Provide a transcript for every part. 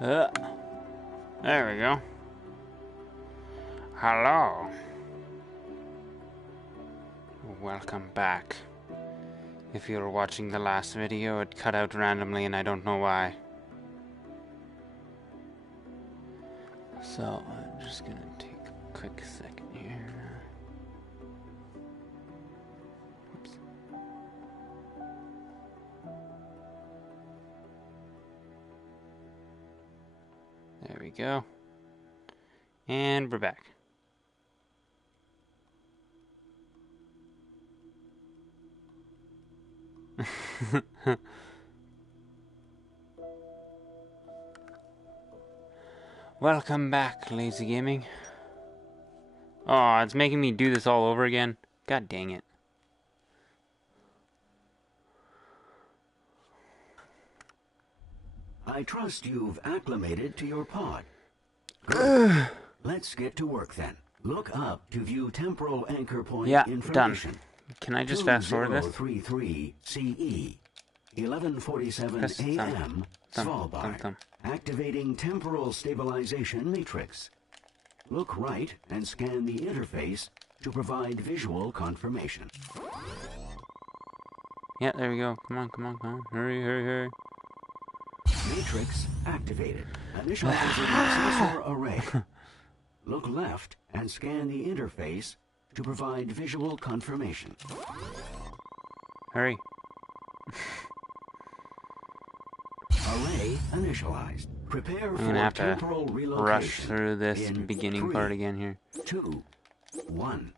There we go. Hello. Welcome back. If you were watching the last video, it cut out randomly and I don't know why. So, I'm just gonna take a quick second here. Oops. There we go. And we're back. Welcome back, Lazy Gaming. Oh, it's making me do this all over again. God dang it. I trust you've acclimated to your pod. Good. Let's get to work then. Look up to view temporal anchor point information. Done. Can I just fast forward this? 2033 CE, 11:47 a.m. Svalbard. Activating temporal stabilization matrix. Look right and scan the interface to provide visual confirmation. Yeah, there we go. Come on, come on, come on. Hurry, hurry, hurry. Matrix activated. Initializing sensor array. Look left and scan the interface to provide visual confirmation. Hurry. Array initialized. Prepare I'm for gonna have temporal to relocation. rush through this in beginning part again here. 2, 1.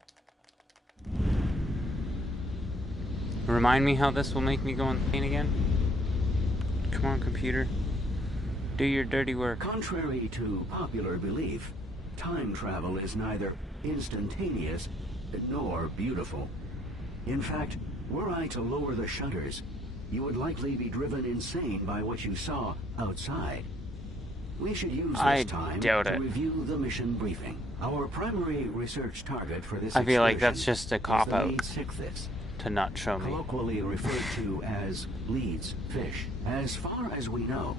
Remind me how this will make me go insane again? Come on, computer. Do your dirty work. Contrary to popular belief, time travel is neither instantaneous nor beautiful. In fact, were I to lower the shutters, you would likely be driven insane by what you saw outside. We should use this time to review the mission briefing. Our primary research target for this I feel like that's just a cop-out Sichthys, to not show me. colloquially referred to as Leeds fish. As far as we know,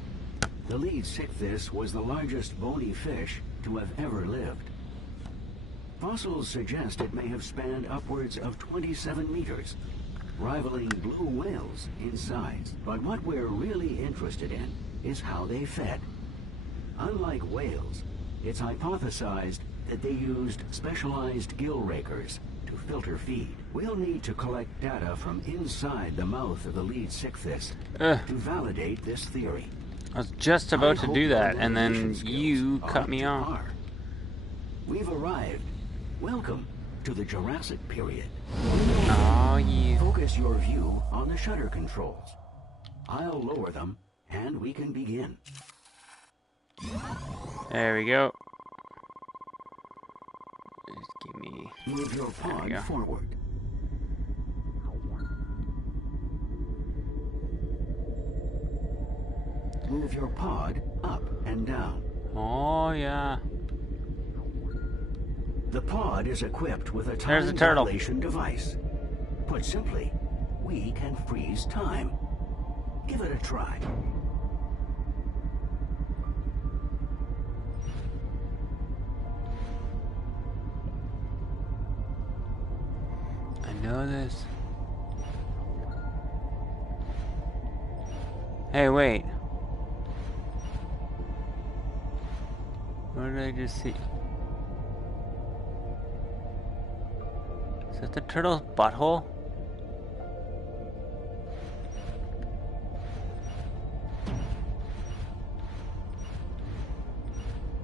the Leeds Sichthys was the largest bony fish to have ever lived. Fossils suggest it may have spanned upwards of 27 meters, rivaling blue whales in size. But what we're really interested in is how they fed. Unlike whales, it's hypothesized that they used specialized gill rakers to filter feed. We'll need to collect data from inside the mouth of the Leeds Sichthys to validate this theory. I was just about to do that, and then you cut me off. We've arrived. Welcome to the Jurassic period. Oh, yeah. Focus your view on the shutter controls. I'll lower them, and we can begin. There we go. Just give me... Move your pod forward. Move your pod up and down. Oh, yeah. The pod is equipped with a time dilation device. Put simply, we can freeze time. Give it a try. I know this. Hey, wait. What did I just see? Is that the turtle's butthole?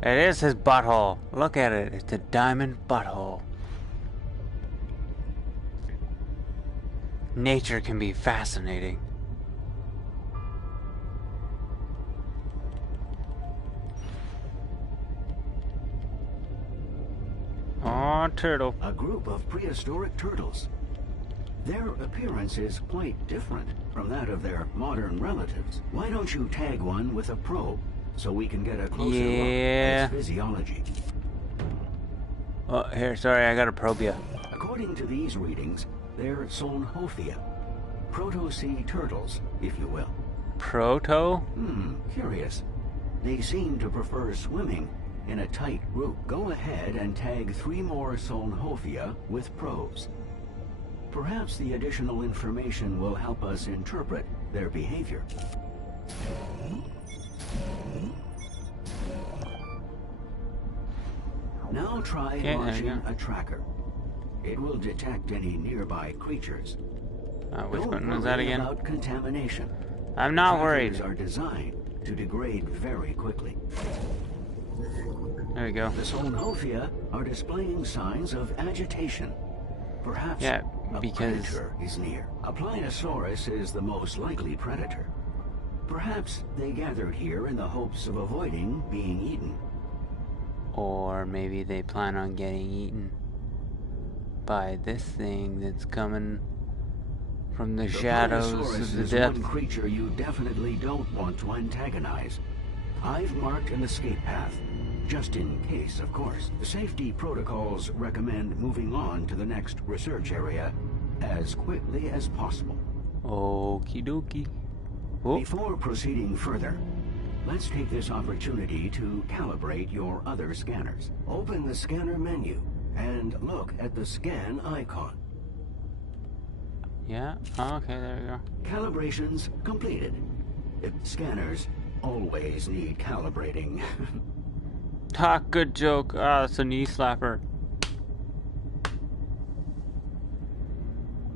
It is his butthole. Look at it. It's a diamond butthole. Nature can be fascinating. Aw, turtle. A group of prehistoric turtles. Their appearance is quite different from that of their modern relatives. Why don't you tag one with a probe so we can get a closer look at its physiology? Oh, here, sorry, I gotta probe you. According to these readings, they're Solnhophia. Proto-sea turtles, if you will. Proto? Curious. They seem to prefer swimming in a tight group. Go ahead and tag 3 more Solnhofia with probes. Perhaps the additional information will help us interpret their behavior. Now try launching a tracker. It will detect any nearby creatures. Which button was that again? About contamination. I'm not Trackers worried. are designed to degrade very quickly. There we go. The Solnhofia are displaying signs of agitation. Perhaps a predator is near. A Pliosaurus is the most likely predator. Perhaps they gathered here in the hopes of avoiding being eaten. Or maybe they plan on getting eaten by this thing that's coming from the shadows of the depth. One creature you definitely don't want to antagonize. I've marked an escape path, just in case, of course. The safety protocols recommend moving on to the next research area as quickly as possible. Okie dokie. Oh. Before proceeding further, let's take this opportunity to calibrate your other scanners. Open the scanner menu and look at the scan icon. Yeah, okay, there we go. Calibrations completed. Scanners always need calibrating. Ha, good joke. Ah, that's a knee slapper.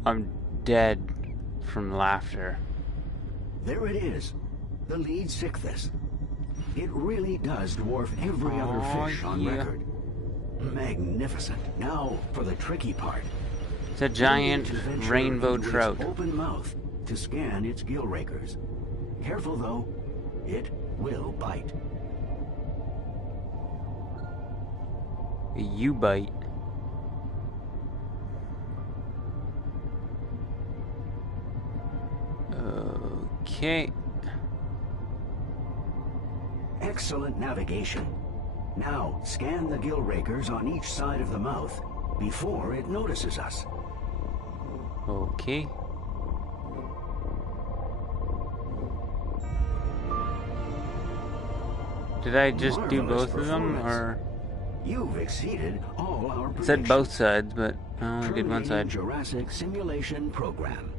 I'm dead from laughter. There it is. The lead Sichthys. It really does dwarf every other fish on record. Magnificent. Now for the tricky part. It's a giant rainbow trout. Open mouth to scan its gill rakers. Careful though, it will bite. You bite. Okay. Excellent navigation. Now scan the gill rakers on each side of the mouth before it notices us. Okay. Did I just do both of them, or? You've exceeded all our predictions. It said both sides, but I only did one side. Jurassic simulation program.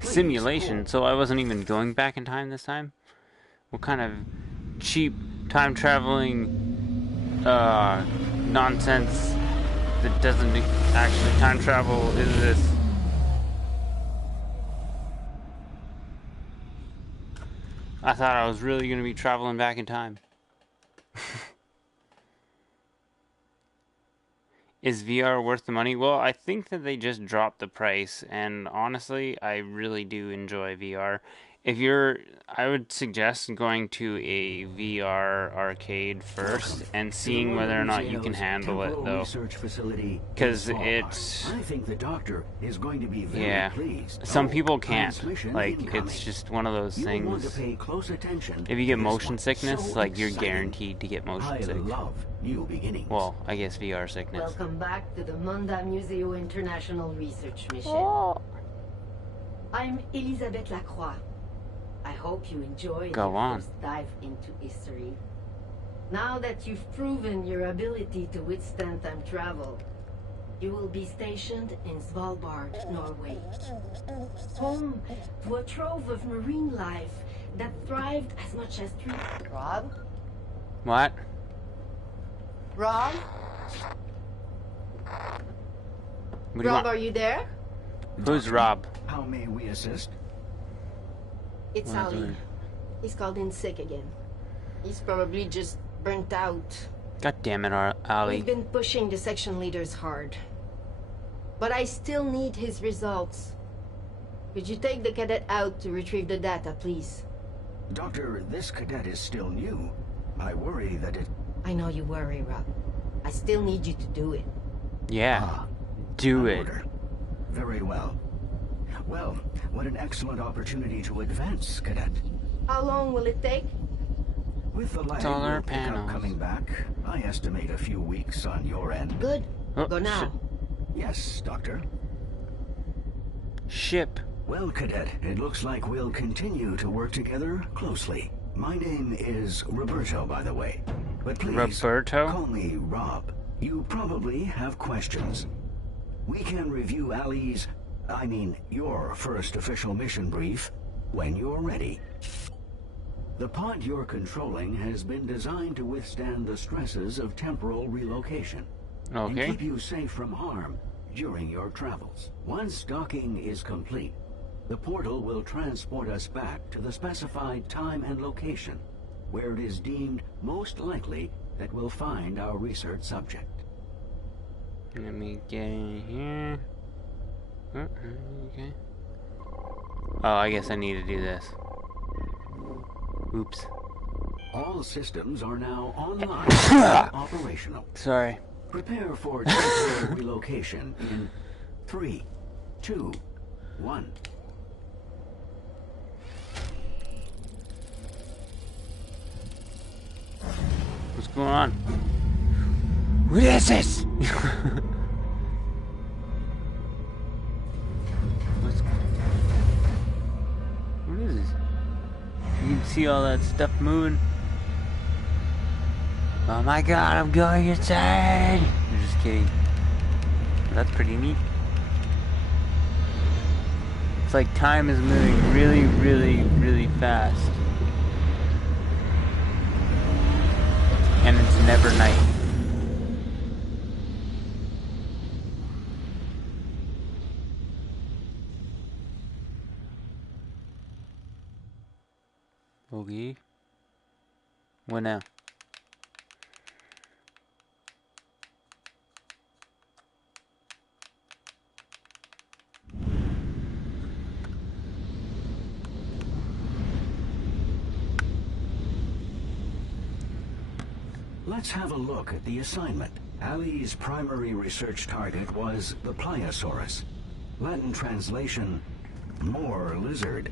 Simulation? So I wasn't even going back in time this time? What kind of cheap time traveling nonsense that doesn't actually time travel is this? I thought I was really going to be traveling back in time. Is VR worth the money? Well, I think that they just dropped the price, and honestly, I really do enjoy VR. If you're, I would suggest going to a VR arcade first and seeing whether or not you can handle it, though. Because it's, I think the doctor is going to be very pleased. Some people can't. Like, it's just one of those things. If you get motion sickness, like, you're guaranteed to get motion sick. Well, I guess VR sickness. Welcome back to the Monda Museo International Research Mission. Oh. I'm Elisabeth Lacroix. I hope you enjoyed your first dive into history. Now that you've proven your ability to withstand time travel, you will be stationed in Svalbard, Norway. Home to a trove of marine life that thrived as much as trees. Rob? What? Rob? Rob, are you there? Who's Rob? How may we assist? It's Ali. He's called in sick again. He's probably just burnt out. God damn it, Ali. We've been pushing the section leaders hard. But I still need his results. Could you take the cadet out to retrieve the data, please? Doctor, this cadet is still new. I worry that it... I know you worry, Rob. I still need you to do it. Yeah. Do it. Order. Very well. Well, what an excellent opportunity to advance, cadet. How long will it take? With the lag Solar pickup panels. coming back, I estimate a few weeks on your end. Good. Oh, Go now. Yes, Doctor. Ship. Well, cadet, it looks like we'll continue to work together closely. My name is Roberto, by the way. But please, Roberto? call me Rob. You probably have questions. We can review your first official mission brief when you're ready. The pod you're controlling has been designed to withstand the stresses of temporal relocation. And Okay. keep you safe from harm during your travels. Once docking is complete, the portal will transport us back to the specified time and location, where it is deemed most likely that we'll find our research subject. Let me get in here. Okay. Oh, I guess I need to do this. Oops. All systems are now online and operational. Sorry. Prepare for temporal relocation in 3, 2, 1. What's going on? What is this? What is this? You can see all that stuff moving. Oh my god, I'm going insane! I'm just kidding. That's pretty neat. It's like time is moving really, really, really fast. And it's never night. Okay. What now? Let's have a look at the assignment. Ali's primary research target was the Pliosaurus. Latin translation, more lizard.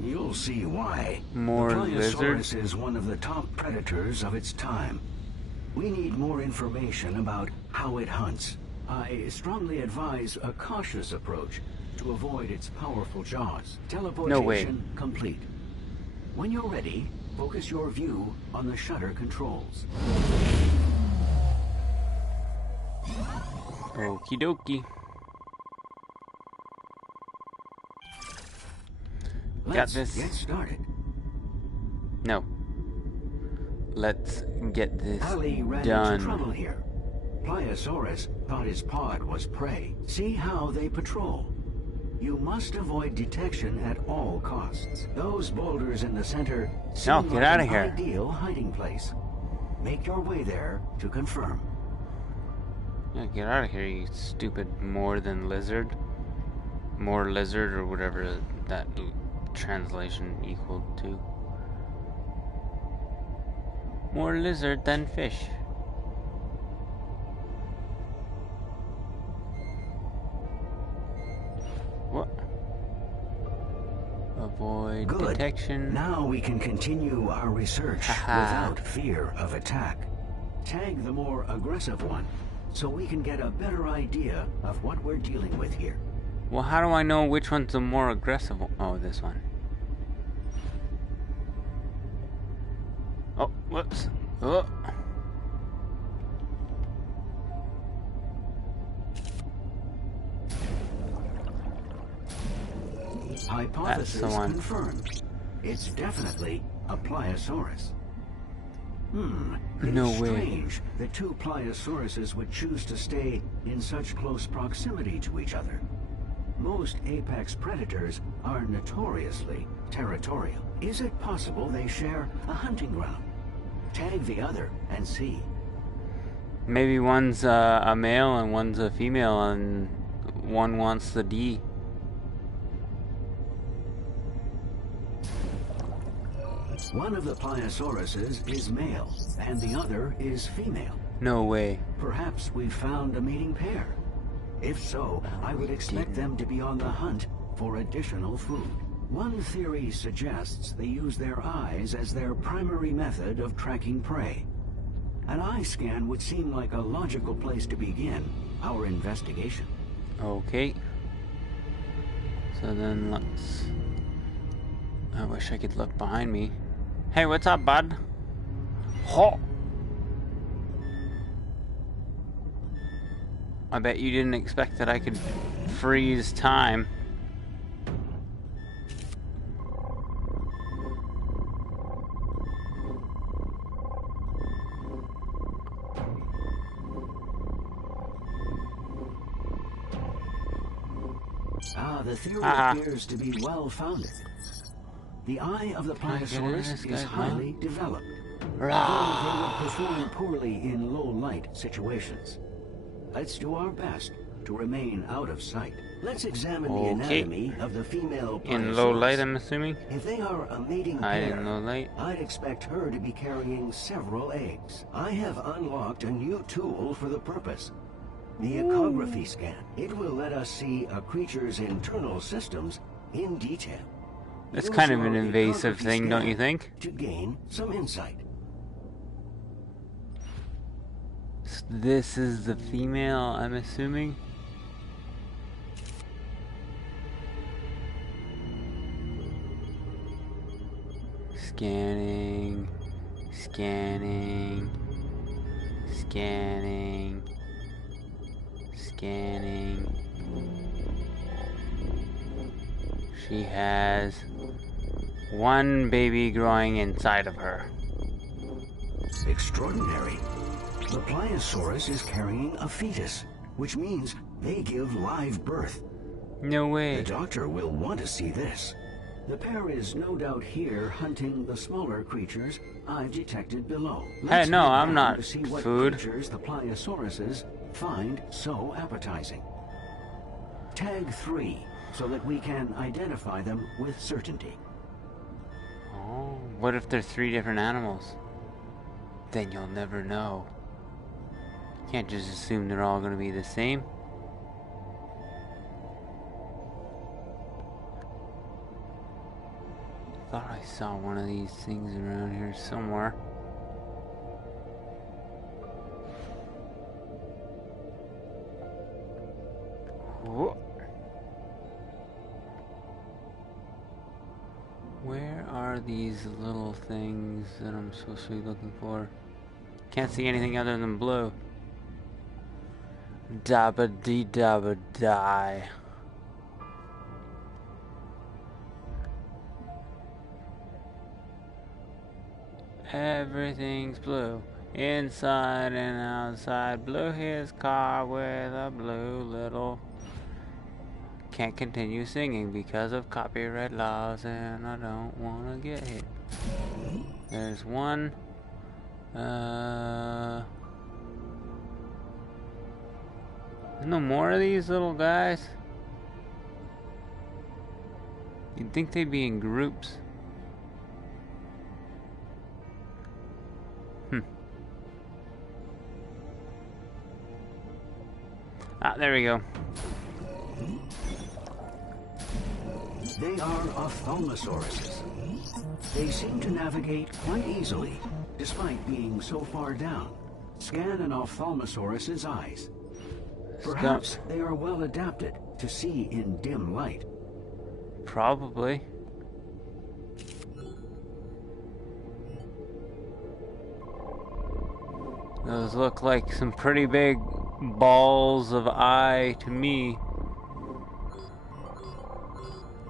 You'll see why. More the Pliosaurus lizard? is one of the top predators of its time. We need more information about how it hunts. I strongly advise a cautious approach to avoid its powerful jaws. Teleportation No way. complete. When you're ready, focus your view on the shutter controls. Okie dokie. Let's this. get started. No. Let's get this Ali ran into done. trouble here. Pliosaurus thought his pod was prey. See how they patrol. You must avoid detection at all costs. Those boulders in the center seem get like outta an here. ideal hiding place. Make your way there to confirm. Yeah, get out of here, you stupid more than lizard. More lizard or whatever that translation equaled to. More lizard than fish. What? Avoid Good. detection. Now we can continue our research Haha. without fear of attack. Tag the more aggressive one, so we can get a better idea of what we're dealing with here. Well, how do I know which one's the more aggressive one? Oh, this one. Oh, whoops. Oh. Hypothesis That's the one. confirmed. It's definitely a Pliosaurus. No It's way. strange that two Pliosauruses would choose to stay in such close proximity to each other. Most apex predators are notoriously territorial. Is it possible they share a hunting ground? Tag the other and see. Maybe one's a male and one's a female, and one wants the D. One of the Pliosauruses is male, and the other is female. No way. Perhaps we've found a mating pair. If so, I would expect them to be on the hunt for additional food. One theory suggests they use their eyes as their primary method of tracking prey. An eye scan would seem like a logical place to begin our investigation. Okay. So then let's... I wish I could look behind me. Hey, what's up, bud? Ho! I bet you didn't expect that I could freeze time. The theory appears to be well-founded. The eye of the Pliosaurus is highly developed, though they would perform poorly in low-light situations. Let's do our best to remain out of sight. Let's examine the anatomy of the female Pliosaurus. In low light, I'm assuming? If they are a mating pair, in low light. I'd expect her to be carrying several eggs. I have unlocked a new tool for the purpose. The ecography scan. It will let us see a creature's internal systems in detail. It's kind of an invasive thing, don't you think? To gain some insight. This is the female, I'm assuming? Scanning, scanning, scanning, scanning. She has one baby growing inside of her. Extraordinary. The Pliosaurus is carrying a fetus, which means they give live birth. No way. The doctor will want to see this. The pair is no doubt here hunting the smaller creatures I've detected below. Hey, no, I'm not to see what food. creatures the Pliosauruses find so appetizing. Tag 3, so that we can identify them with certainty. Oh, what if they're 3 different animals? Then you'll never know. Can't just assume they're all going to be the same. Thought I saw one of these things around here somewhere. Whoa. Where are these little things that I'm supposed to be looking for? Can't see anything other than blue. Dabba dee dabba die. Everything's blue, inside and outside. Blew his car with a blue little. Can't continue singing because of copyright laws, and I don't want to get hit. There's one. There's no more of these little guys. You'd think they'd be in groups. Ah, there we go. They are ophthalmosauruses. They seem to navigate quite easily, despite being so far down. Scan an ophthalmosaurus's eyes. Perhaps they are well adapted to see in dim light. Probably. Those look like some pretty big balls of eye to me.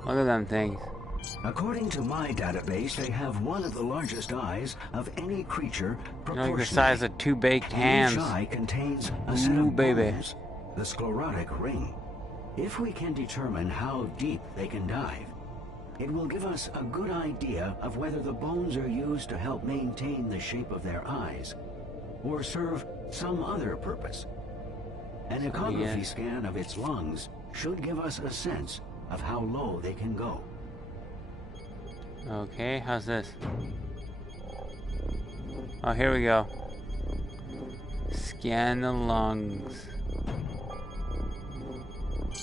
Look at them things. According to my database, they have one of the largest eyes of any creature proportionally. Like the size of 2 baked hams. Each eye contains a set of baby. bones, the sclerotic ring. If we can determine how deep they can dive, it will give us a good idea of whether the bones are used to help maintain the shape of their eyes, or serve some other purpose. An ecography scan of its lungs should give us a sense of how low they can go. Okay, how's this? Oh, here we go. Scan the lungs.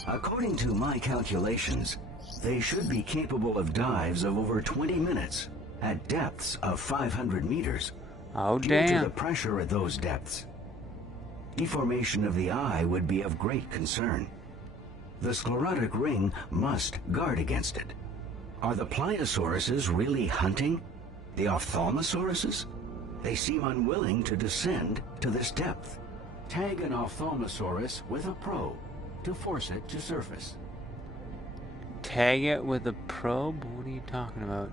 According to my calculations, they should be capable of dives of over 20 minutes at depths of 500 meters. Oh, Due damn. to the pressure at those depths, deformation of the eye would be of great concern. The sclerotic ring must guard against it. Are the Pliosauruses really hunting? The ophthalmosauruses? They seem unwilling to descend to this depth. Tag an ophthalmosaurus with a probe to force it to surface. Tag it with a probe? What are you talking about?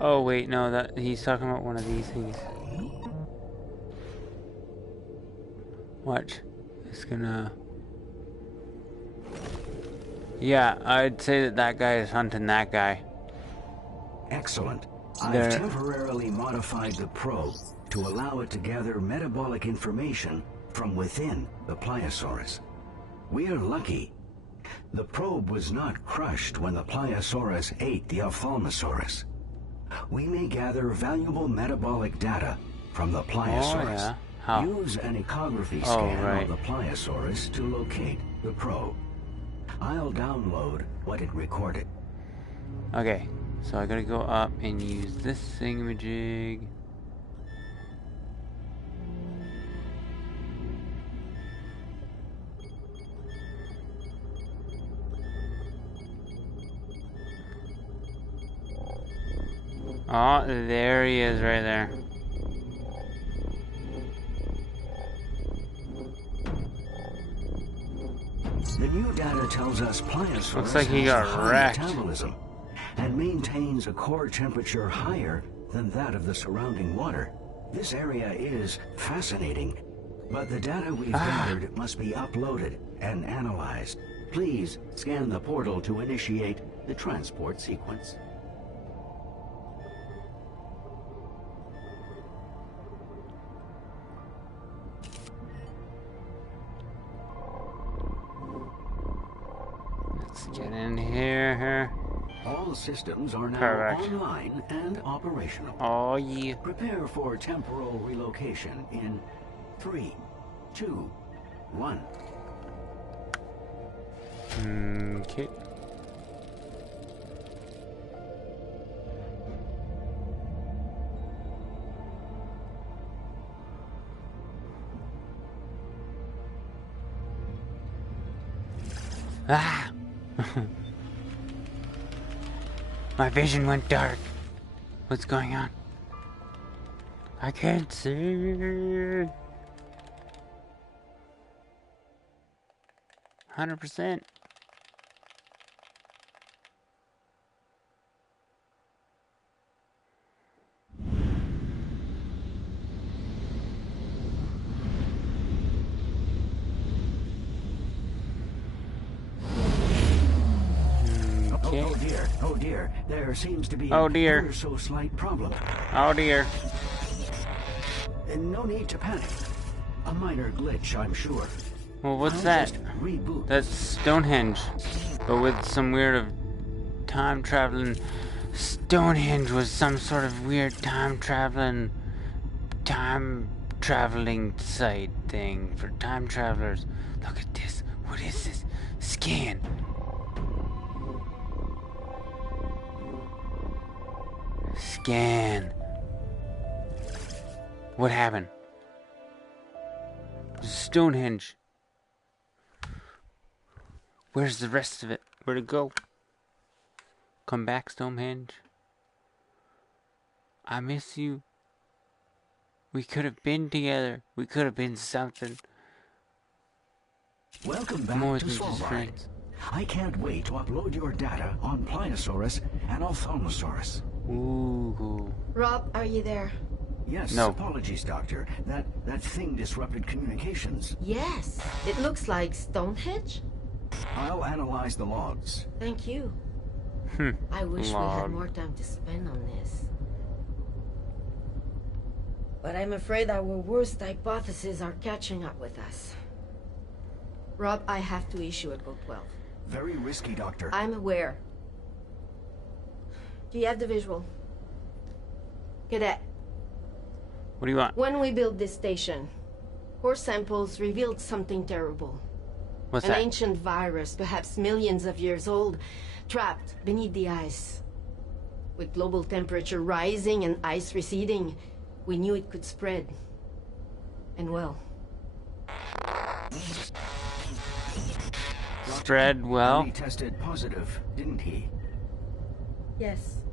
Oh wait, no, that he's talking about one of these things. Watch. It's gonna... Yeah, I'd say that that guy is hunting that guy. Excellent. I've temporarily modified the probe to allow it to gather metabolic information from within the Pliosaurus. We are lucky. The probe was not crushed when the Pliosaurus ate the Ophthalmosaurus. We may gather valuable metabolic data from the Pliosaurus. Oh, yeah. How? Use an ecography scan of the Pliosaurus to locate the probe. I'll download what it recorded. Okay, so I gotta go up and use this thingamajig. Oh, there he is right there. The new data tells us Pliosaurus looks like he has got a high wrecked. metabolism and maintains a core temperature higher than that of the surrounding water. This area is fascinating, but the data we've gathered must be uploaded and analyzed. Please scan the portal to initiate the transport sequence. Let's get in here. All systems are now Correct. online and operational. Oh yeah. Prepare for temporal relocation in 3, 2, 1. Okay. Ah! My vision went dark. What's going on? I can't see. 100%. Oh dear, there seems to be Oh dear. ever so slight problem. Oh dear. And no need to panic. A minor glitch, I'm sure. Well, what's I'll that? just reboot. That's Stonehenge, but with some weird of time traveling. Stonehenge was some sort of weird time traveling site thing for time travelers. Look at this. What is this? Scan. Scan. What happened? Stonehenge. Where's the rest of it? Where'd it go? Come back, Stonehenge. I miss you. We could have been together. We could have been something. Welcome back More to than just Svalbard. friends. I can't wait to upload your data on Pliosaurus and Ophthalmosaurus. Ooh. Rob, are you there? Yes, No. apologies, Doctor. That thing disrupted communications. Yes. It looks like Stonehenge. I'll analyze the logs. Thank you. I wish we had more time to spend on this. But I'm afraid our worst hypotheses are catching up with us. Rob, I have to issue a Code 12. Very risky, Doctor. I'm aware. Do you have the visual? Cadet, What do you want? when we built this station, core samples revealed something terrible. What's An that? ancient virus, perhaps millions of years old, trapped beneath the ice. With global temperature rising and ice receding, we knew it could spread. And well... Spread well? He tested positive, didn't he? Yes.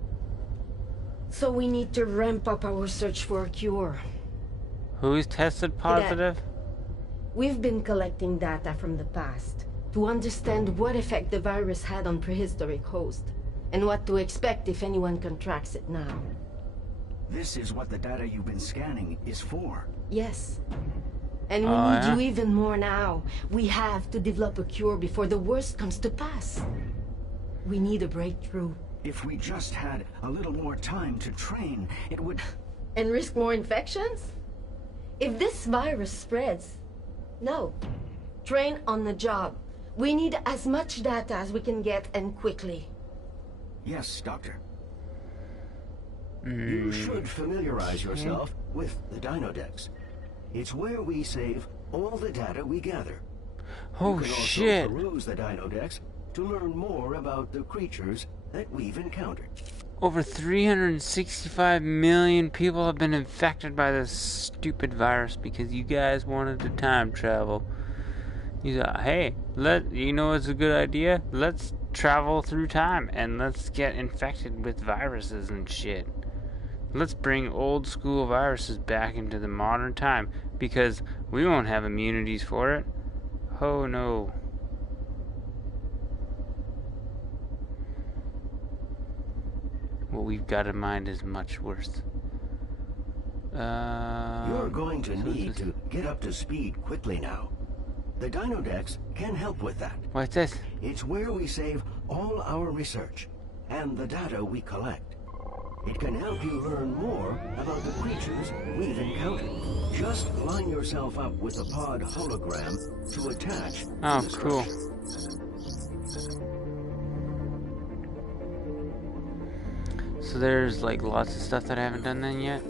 So we need to ramp up our search for a cure. Who's tested positive? We've been collecting data from the past to understand what effect the virus had on prehistoric hosts, and what to expect if anyone contracts it now. This is what the data you've been scanning is for. Yes. And we need you even more now. We have to develop a cure before the worst comes to pass. We need a breakthrough. If we just had a little more time to train, it would... And risk more infections? If this virus spreads, no. Train on the job. We need as much data as we can get, and quickly. Yes, Doctor. You should familiarize yourself with the Dinodex. It's where we save all the data we gather. Oh, shit. You can also peruse the Dinodex to learn more about the creatures that we've encountered. Over 365 million people have been infected by this stupid virus because you guys wanted to time travel. You thought, hey, you know what's a good idea? Let's travel through time and let's get infected with viruses and shit. Let's bring old school viruses back into the modern time because we won't have immunities for it. Oh no. What we've got in mind is much worse. You're going to need to get up to speed quickly now. The Dinodex can help with that. What's this? It's where we save all our research and the data we collect. It can help you learn more about the creatures we've encountered. Just line yourself up with a pod hologram to attach to the cool. structure. So there's like lots of stuff that I haven't done then yet.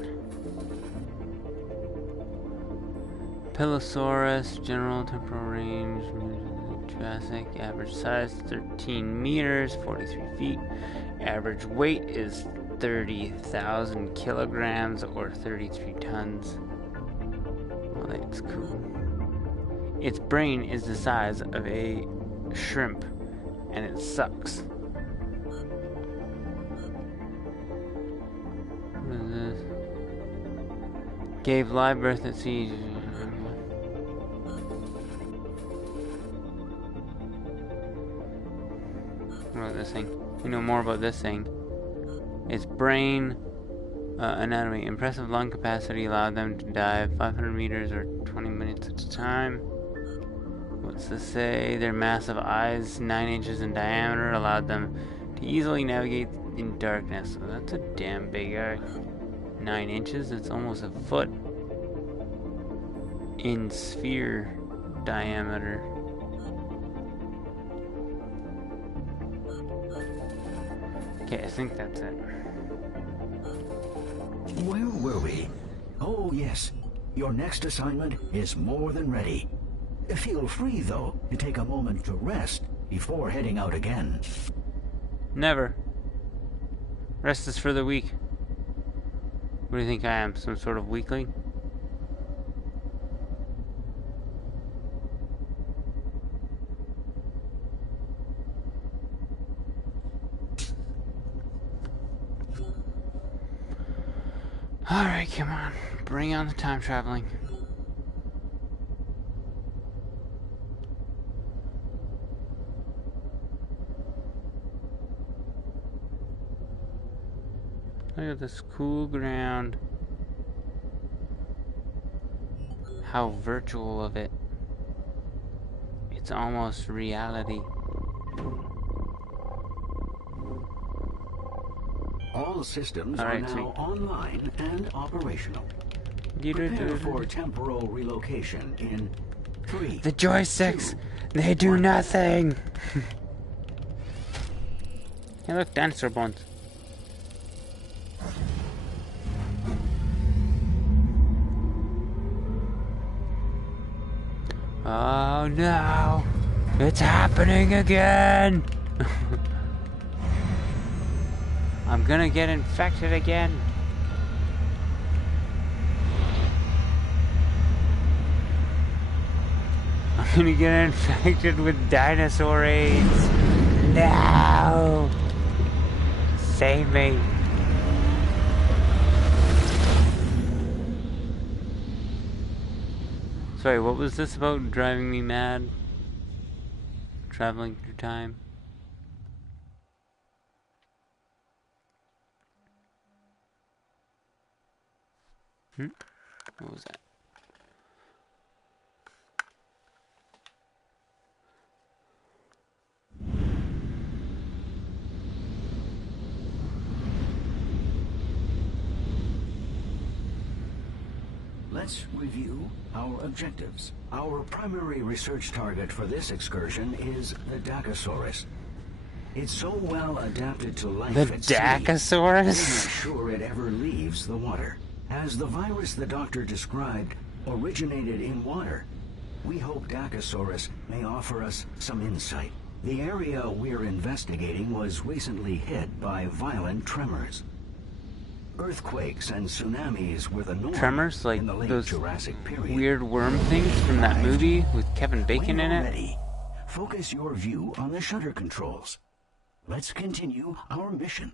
Pilosaurus, general temporal range, Jurassic, average size 13 meters, 43 feet. Average weight is 30,000 kilograms or 33 tons. Well, that's cool. Its brain is the size of a shrimp, and it sucks. What is this? Gave live birth at sea. What about this thing? You know more about this thing. Its brain anatomy. Impressive lung capacity allowed them to dive 500 meters or 20 minutes at a time. What's this say? Their massive eyes, 9 inches in diameter, allowed them to easily navigate in darkness. So that's a damn big eye. 9 inches? It's almost a foot in sphere diameter. Okay, I think that's it. Where were we? Oh, yes. Your next assignment is more than ready. Feel free, though, to take a moment to rest before heading out again. Never. Rest is for the weak. What do you think I am? Some sort of weakling? Alright, come on. Bring on the time traveling. Look at this cool ground. How virtual of it. It's almost reality. All systems are now online and operational. Prepare for temporal relocation in 3. The joysticks, they do nothing. Hey, look, dinosaur bones. Oh no, it's happening again. I'm gonna get infected again. I'm gonna get infected with dinosaur AIDS. No! Save me. Sorry, what was this about driving me mad? Traveling through time? What was that? Let's review our objectives. Our primary research target for this excursion is the Dacosaurus. It's so well adapted to life at sea, Dacosaurus? we're not sure it ever leaves the water. As the virus the doctor described originated in water, we hope Dacosaurus may offer us some insight. The area we're investigating was recently hit by violent tremors. Earthquakes and tsunamis were the norm Tremors, like in the late those Jurassic period. weird worm things from that movie with Kevin Bacon in it. Ready. Focus your view on the shutter controls. Let's continue our mission.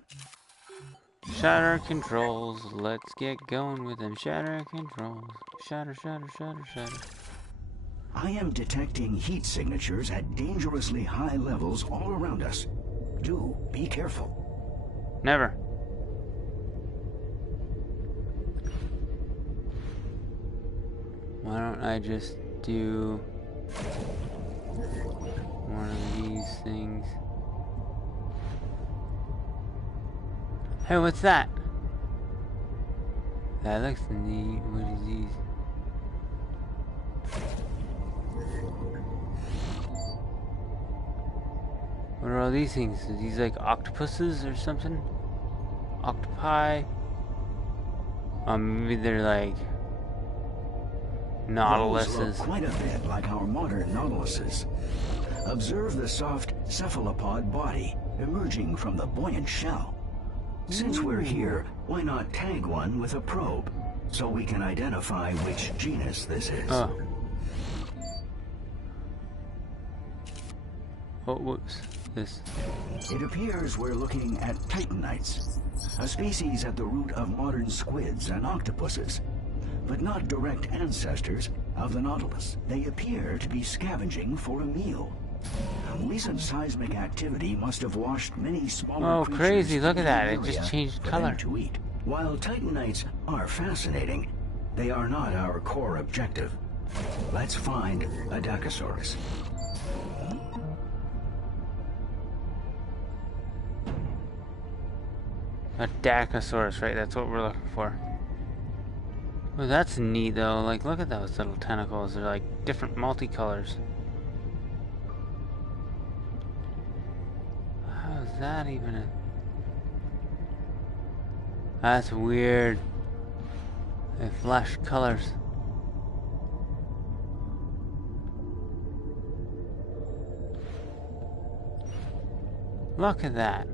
Shutter controls, let's get going with them shutter controls. Shutter, shutter, shutter, shutter. I am detecting heat signatures at dangerously high levels all around us. Do be careful. Never. Why don't I just do one of these things? Hey, what's that? That looks neat. What is these? What are all these things? Are these like octopuses or something? Octopi? Maybe they're like Those look nautiluses. quite a bit like our modern nautiluses. Observe the soft cephalopod body emerging from the buoyant shell. Since we're here, why not tag one with a probe so we can identify which genus this is? Oh, whoops. This. It appears we're looking at titanites, a species at the root of modern squids and octopuses, but not direct ancestors of the nautilus. They appear to be scavenging for a meal. Recent seismic activity must have washed many smaller Oh, creatures crazy. Look at in that. the It just area changed for color. them to eat. While titanites are fascinating, they are not our core objective. Let's find a Dacosaurus. A Dacosaurus, right? That's what we're looking for. Oh, that's neat though. Like, look at those little tentacles. They're like different multicolors. How is that even a... That's weird. They flash colors. Look at that.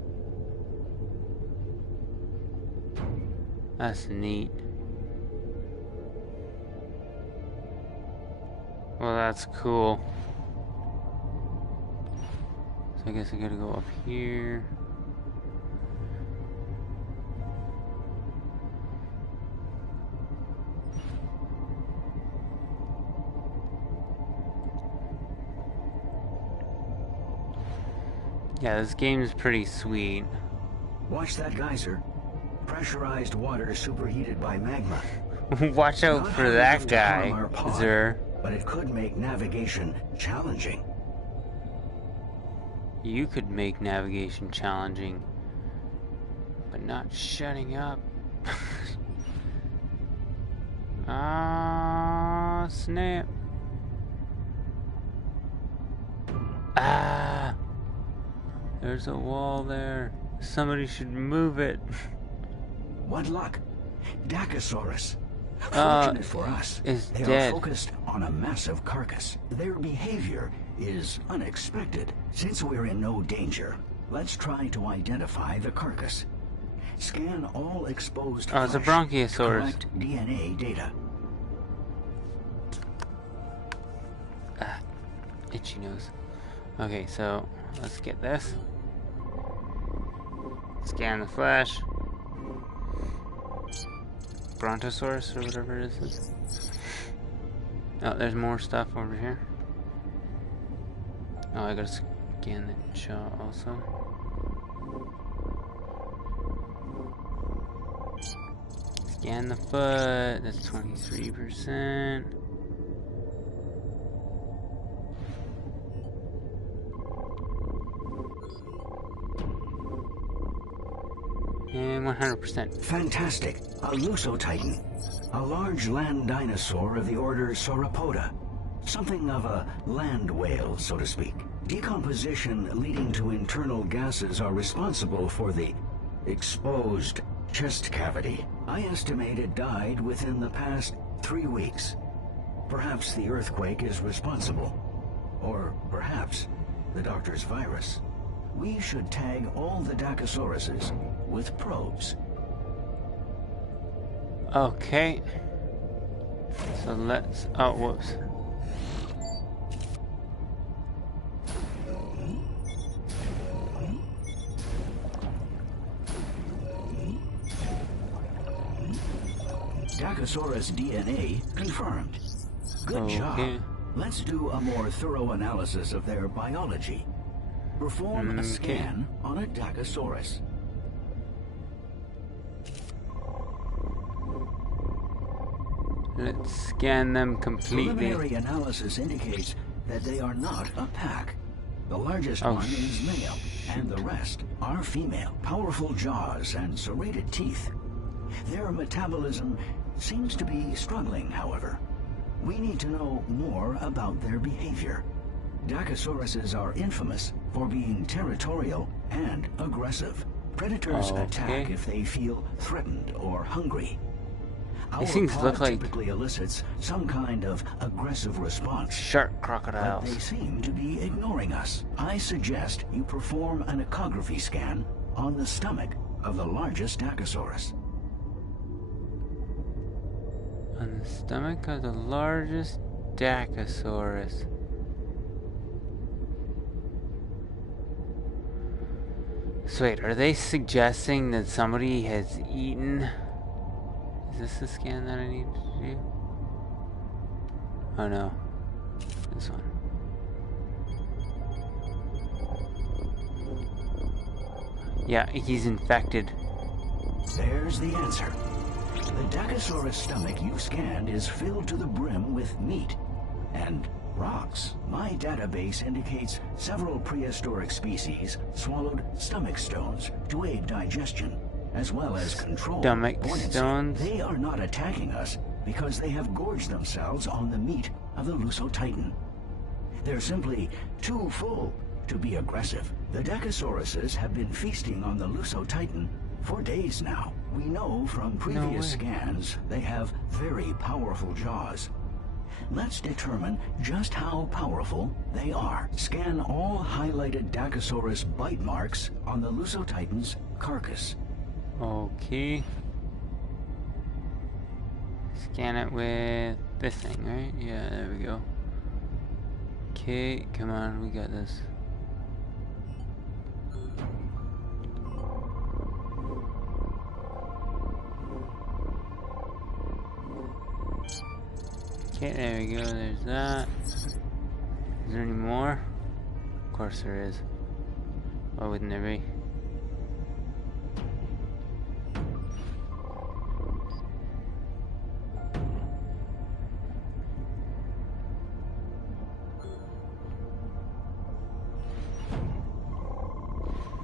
That's neat. Well, that's cool. So I guess I gotta go up here. Yeah, this game is pretty sweet. Watch that geyser. Pressurized water superheated by magma. Watch out Not for that enough to harm guy, our pod, Zer. but it could make navigation challenging. You could make navigation challenging, but not shutting up. Ah, snap. Ah, there's a wall there. Somebody should move it. What luck! Dacosaurus. Fortunate for us, is they dead. are focused on a massive carcass. Their behavior is unexpected. Since we're in no danger, let's try to identify the carcass. Scan all exposed Oh, it's a flesh to Bronchiosaurus. collect DNA data. Itchy nose. Okay, so let's get this. Scan the flesh. Brontosaurus or whatever it is. Oh, there's more stuff over here. Oh, I gotta scan the jaw also. Scan the foot. That's 23%. And 100%. Fantastic. A Lusotitan. A large land dinosaur of the order Sauropoda. Something of a land whale, so to speak. Decomposition leading to internal gases are responsible for the exposed chest cavity. I estimate it died within the past 3 weeks. Perhaps the earthquake is responsible. Or perhaps the doctor's virus. We should tag all the Dacosauruses with probes. Okay. So let's... Oh, whoops. Dacosaurus DNA confirmed. Good job. Let's do a more thorough analysis of their biology. Perform a scan on a Dacosaurus. Let's scan them completely. Preliminary analysis indicates that they are not a pack. The largest one is male, and the rest are female. Powerful jaws and serrated teeth. Their metabolism seems to be struggling, however. We need to know more about their behavior. Dacosauruses are infamous for being territorial and aggressive. Predators attack if they feel threatened or hungry. Our pod typically elicits some kind of aggressive response. Shark crocodiles. But they seem to be ignoring us. I suggest you perform an ecography scan on the stomach of the largest Dacosaurus. On the stomach of the largest Dacosaurus. So wait, are they suggesting that somebody has eaten? Is this the scan that I need to do? Oh no. This one. Yeah, he's infected. There's the answer. The Dacosaurus stomach you scanned is filled to the brim with meat and rocks. My database indicates several prehistoric species swallowed stomach stones to aid digestion, as well as control stomach buoyancy. Stones? They are not attacking us because they have gorged themselves on the meat of the Lusotitan. They're simply too full to be aggressive. The Dacosauruses have been feasting on the Lusotitan for days now. We know from previous scans they have very powerful jaws. Let's determine just how powerful they are. Scan all highlighted Dacosaurus bite marks on the Lusotitan's carcass. Okay. Scan it with this thing, right? Yeah, there we go. Okay, come on, we got this. Okay, there we go, there's that. Is there any more? Of course there is. Why wouldn't there be?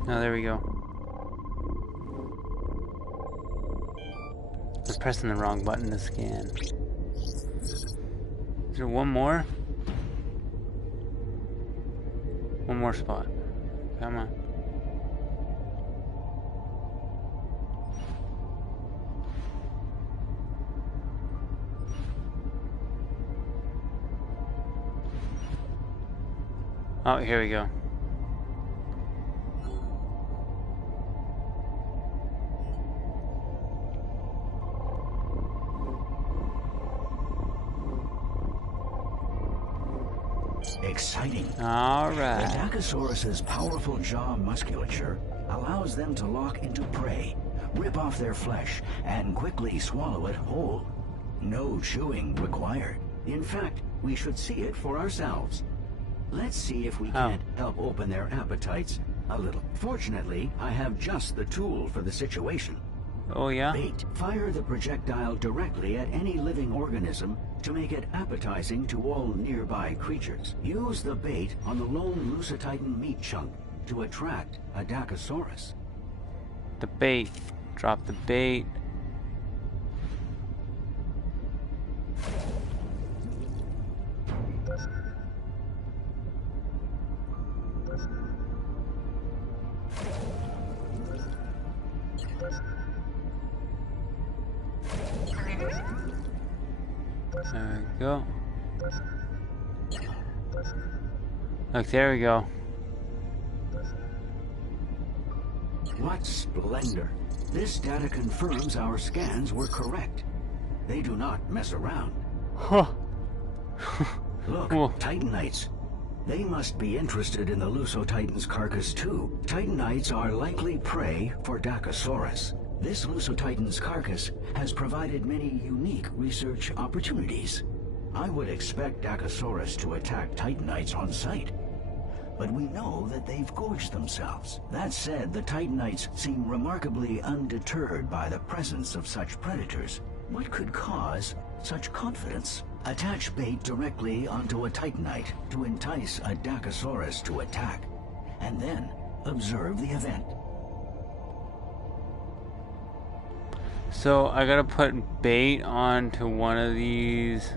Oh, there we go. I'm pressing the wrong button to scan. Is there one more? One more spot. Come on. Oh, here we go. exciting. All The right. Dacosaurus's powerful jaw musculature allows them to lock into prey, rip off their flesh, and quickly swallow it whole. No chewing required. In fact, we should see it for ourselves. Let's see if we can't help open their appetites a little. Fortunately, I have just the tool for the situation. Oh, yeah? Bait. Fire the projectile directly at any living organism to make it appetizing to all nearby creatures. Use the bait on the lone Lusotitan meat chunk to attract a Dacosaurus. The bait. Drop the bait. There we go. Look, there we go. What splendor! This data confirms our scans were correct. They do not mess around. Huh. Look, Cool. Titanites. They must be interested in the Lusotitan's carcass too. Titanites are likely prey for Dacosaurus. This Lusotitan's carcass has provided many unique research opportunities. I would expect Dacosaurus to attack Titanites on sight. But we know that they've gorged themselves. That said, the Titanites seem remarkably undeterred by the presence of such predators. What could cause such confidence? Attach bait directly onto a Titanite to entice a Dacosaurus to attack, and then observe the event. So I gotta put bait onto one of these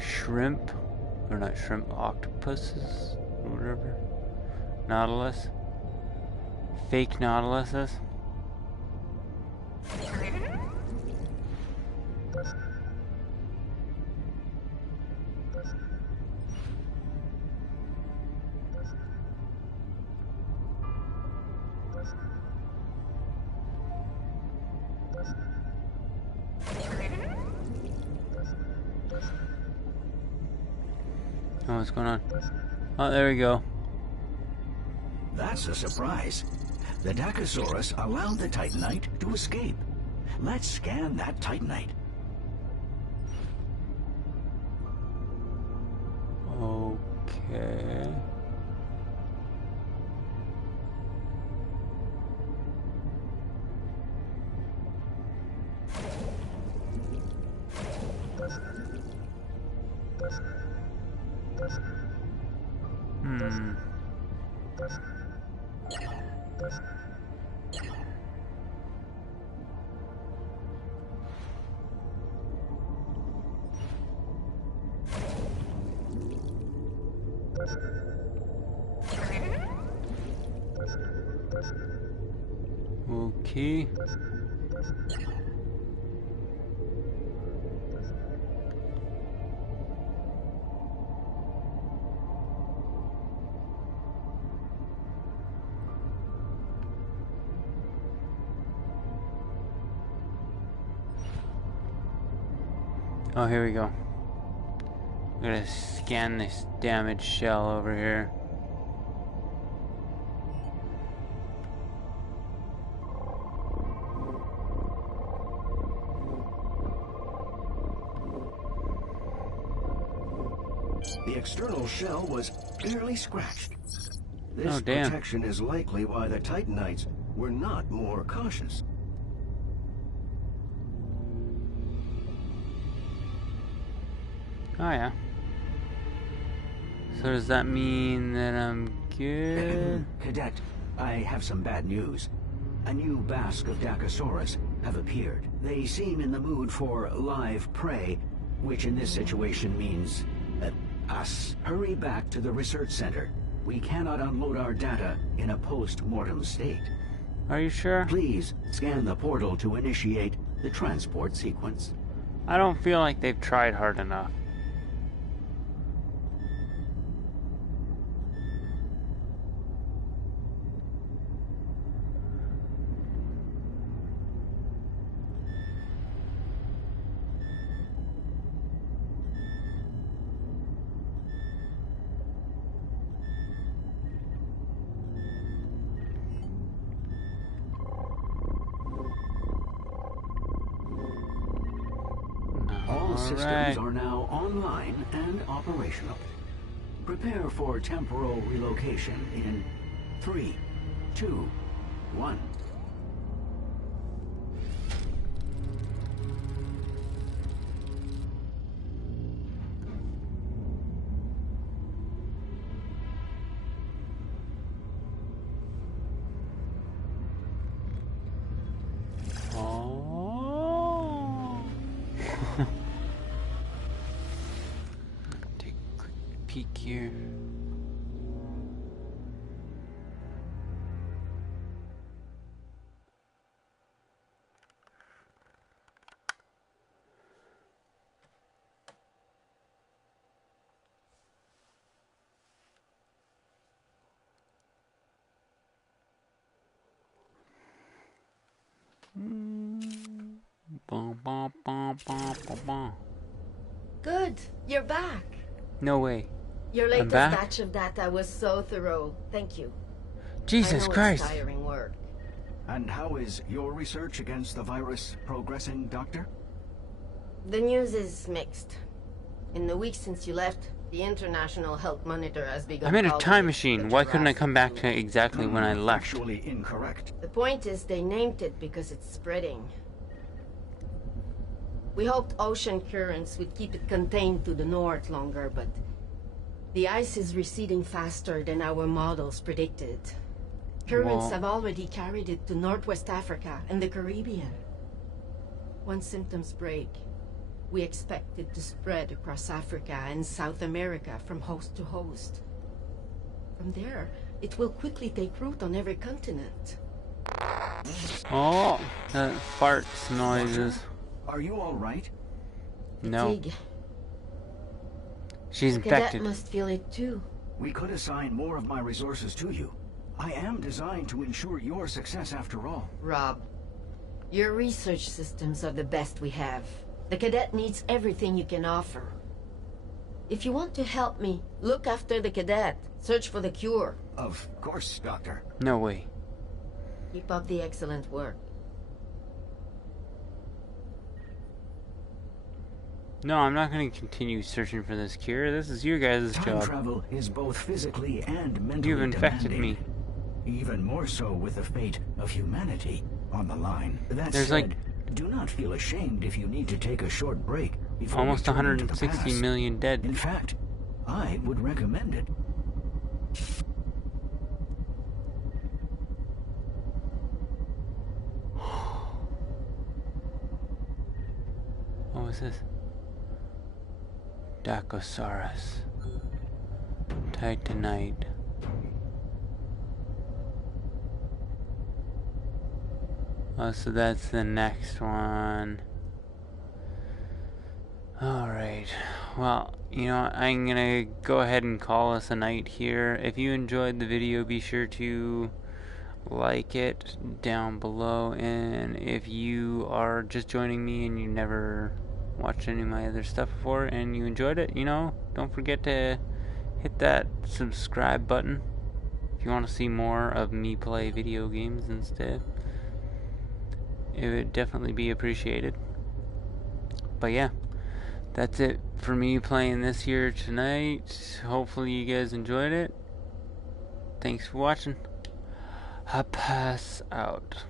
shrimp, or not shrimp, octopuses, or whatever. Nautilus. Fake nautiluses. Oh, what's going on? Oh, there we go. That's a surprise. The Dacosaurus allowed the Titanite to escape. Let's scan that Titanite. Okay. Hmm. Okay. Oh, here we go. I'm gonna scan this damaged shell over here. The external shell was barely scratched. This Oh, damn. protection is likely why the Titanites were not more cautious. Oh, yeah. So does that mean that I'm good? Cadet, I have some bad news. A new basque of Dacosaurus have appeared. They seem in the mood for live prey, which in this situation means us. Hurry back to the research center. We cannot unload our data in a post-mortem state. Are you sure? Please scan the portal to initiate the transport sequence. I don't feel like they've tried hard enough. systems are now online and operational. Prepare for temporal relocation in 3, 2, 1. Take a quick peek here. Bum, bum, bum, bum, bum, bum. Good, you're back. No way. Your latest back? batch of data was so thorough. Thank you. Jesus I know Christ. It's tiring work. And how is your research against the virus progressing, Doctor? The news is mixed. In the weeks since you left, the International Health Monitor has begun. I'm in a calling time it machine. the Why couldn't I Jurassic come back Zoo. to exactly when I left? Actually incorrect. The point is, they named it because it's spreading. We hoped ocean currents would keep it contained to the north longer, but the ice is receding faster than our models predicted. Currents have already carried it to Northwest Africa and the Caribbean. Once symptoms break, we expect it to spread across Africa and South America from host to host. From there, it will quickly take root on every continent. Oh, that farts noises. Are you all right? No. Fatigue. She's The cadet infected. must feel it too. We could assign more of my resources to you. I am designed to ensure your success after all. Rob, your research systems are the best we have. The cadet needs everything you can offer. If you want to help me, look after the cadet. Search for the cure. Of course, Doctor. No way. Keep up the excellent work. No, I'm not going to continue searching for this cure. This is your guys' Time job. travel is both physically and mentally You've infected demanding. me. Even more so with the fate of humanity on the line. That There's said, do not feel ashamed if you need to take a short break before Almost returning to the 160 past. million dead. In fact, I would recommend it. What was this? Dacosaurus. Titanite. Oh, so that's the next one. Alright. Well, you know what? I'm gonna go ahead and call us a night here. If you enjoyed the video, be sure to like it down below. And if you are just joining me and you never watched any of my other stuff before and you enjoyed it, you know, don't forget to hit that subscribe button if you want to see more of me play video games instead. It would definitely be appreciated. But yeah, that's it for me playing this here tonight. Hopefully you guys enjoyed it. Thanks for watching. I pass out.